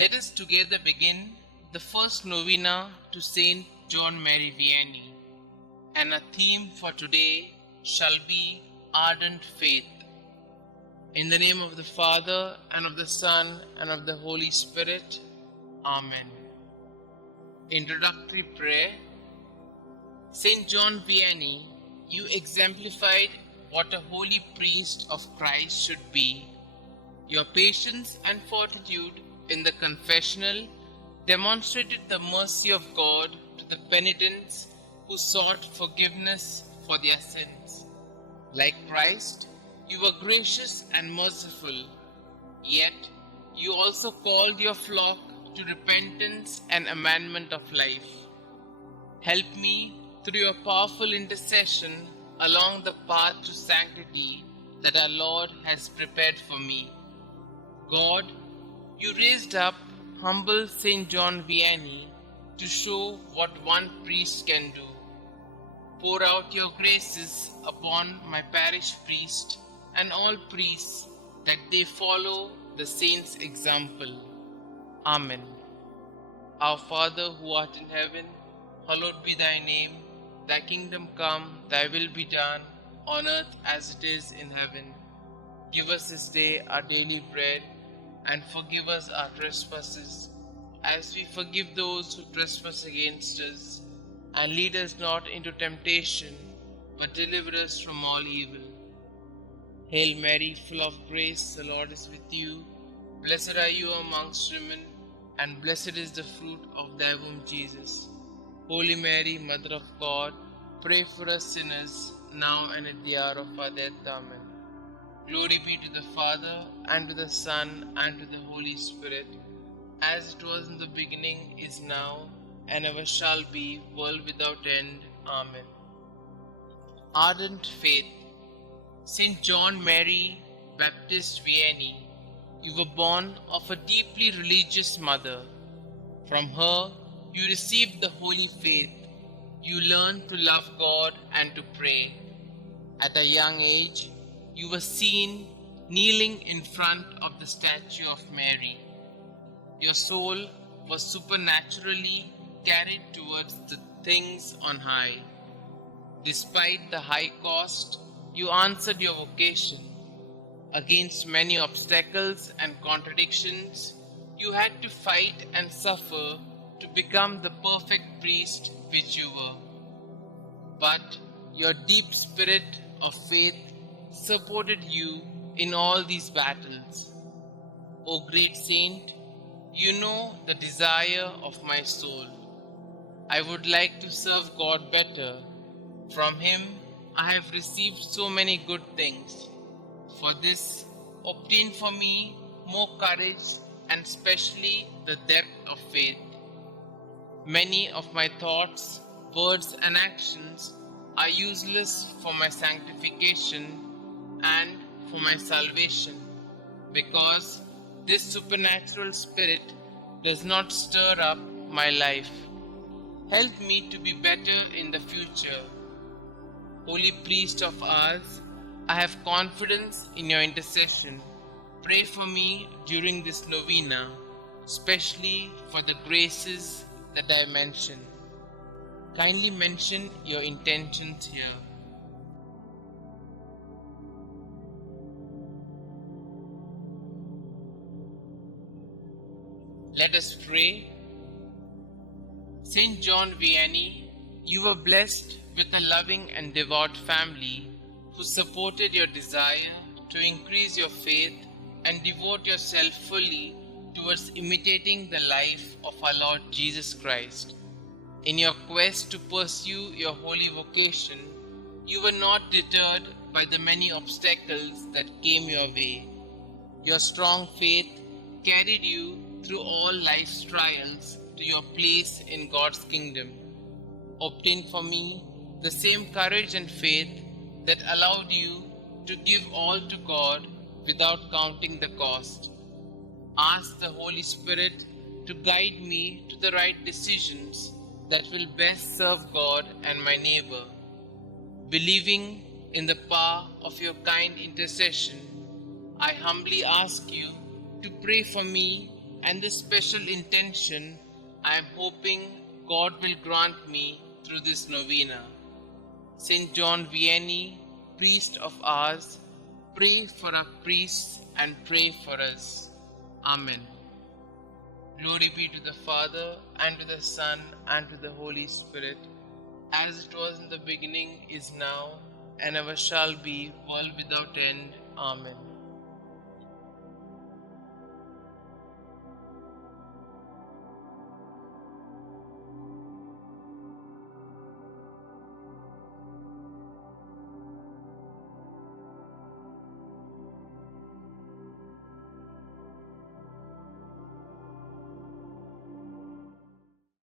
Let us together begin the first novena to St John Mary Vianney, and our theme for today shall be ardent faith. In the name of the Father, and of the Son, and of the Holy Spirit. Amen. Introductory prayer. St. John Vianney, you exemplified what a holy priest of Christ should be. Your patience and fortitude in the confessional demonstrated the mercy of God to the penitents who sought forgiveness for their sins. Like Christ, you were gracious and merciful, yet you also called your flock to repentance and amendment of life. Help me through your powerful intercession along the path to sanctity that our Lord has prepared for me. God, you raised up humble St. John Vianney to show what one priest can do. Pour out your graces upon my parish priest and all priests, that they follow the saint's example. Amen. Our Father who art in heaven, hallowed be thy name. Thy kingdom come, thy will be done, on earth as it is in heaven. Give us this day our daily bread, and forgive us our trespasses, as we forgive those who trespass against us. And lead us not into temptation, but deliver us from all evil. Hail Mary, full of grace, the Lord is with you. Blessed are you amongst women, and blessed is the fruit of thy womb, Jesus. Holy Mary, Mother of God, pray for us sinners, now and at the hour of our death. Amen. Glory be to the Father, and to the Son, and to the Holy Spirit, as it was in the beginning, is now, and ever shall be, world without end. Amen. Ardent faith. St. John Mary Baptist Vianney, you were born of a deeply religious mother. From her, you received the holy faith. You learned to love God and to pray. At a young age, you were seen kneeling in front of the statue of Mary. Your soul was supernaturally carried towards the things on high. Despite the high cost, you answered your vocation. Against many obstacles and contradictions, you had to fight and suffer to become the perfect priest which you were. But your deep spirit of faith supported you in all these battles. O great saint, you know the desire of my soul. I would like to serve God better. From Him I have received so many good things. For this, obtain for me more courage and specially the depth of faith. Many of my thoughts, words and actions are useless for my sanctification and for my salvation, because this supernatural spirit does not stir up my life. Help me to be better in the future. Holy priest of ours, I have confidence in your intercession. Pray for me during this novena, especially for the graces that I mentioned. Kindly mention your intentions here. Let us pray. St. John Vianney, you were blessed with a loving and devout family who supported your desire to increase your faith and devote yourself fully towards imitating the life of our Lord Jesus Christ. In your quest to pursue your holy vocation, you were not deterred by the many obstacles that came your way. Your strong faith carried you through all life's trials to your place in God's kingdom. Obtain for me the same courage and faith that allowed you to give all to God without counting the cost. Ask the Holy Spirit to guide me to the right decisions that will best serve God and my neighbor. Believing in the power of your kind intercession, I humbly ask you to pray for me and this special intention I am hoping God will grant me through this novena. St John Vianney, priest of ours, pray for our priests and pray for us. Amen. Glory be to the Father, and to the Son, and to the Holy Spirit, as it was in the beginning, is now, and ever shall be, world without end. Amen.